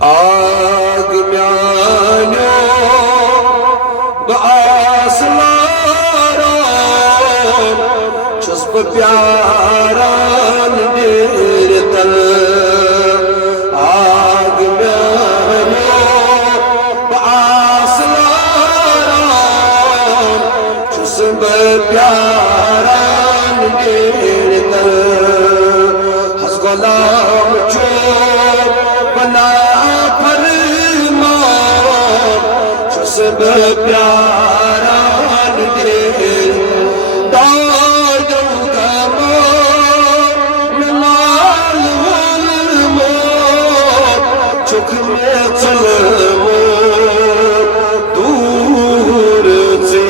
आग म्यानो बासलारो छुस प्यारान देर तल आग म्यानो बासलारो छुस प्यारान देर तल हस गुलाम चो बना फरमा सब प्यारान दे दाऊगा माल मो चुख में चल मो दूर से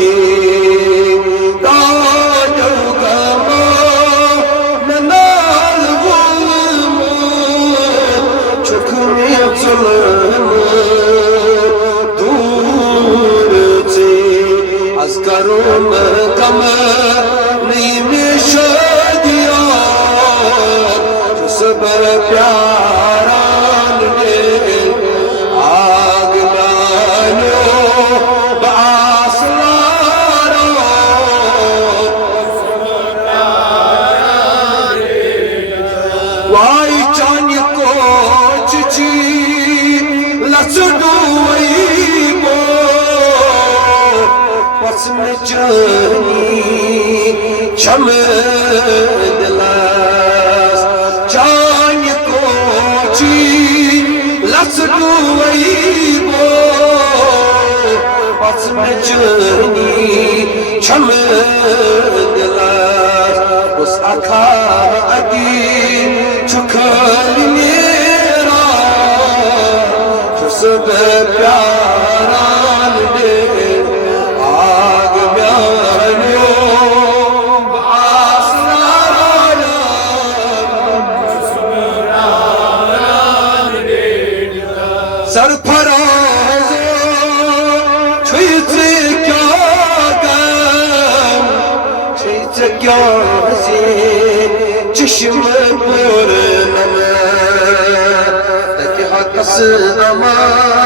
दाऊगा माल मो चुख में चल करूँ कम नहीं में शादिया सब प्यारान दे आग लानो बासलारो वाई चांद को चिची लसडू में चनी छम दिलास चान को ची लसडू वही बो पस में चनी छम दिलास उस अखा अगी छुखल मेरा जो सब प्यारान दे सरफराज छुईचे क्या गम छुईचे क्या से चश्म पर नम तक हकस नमा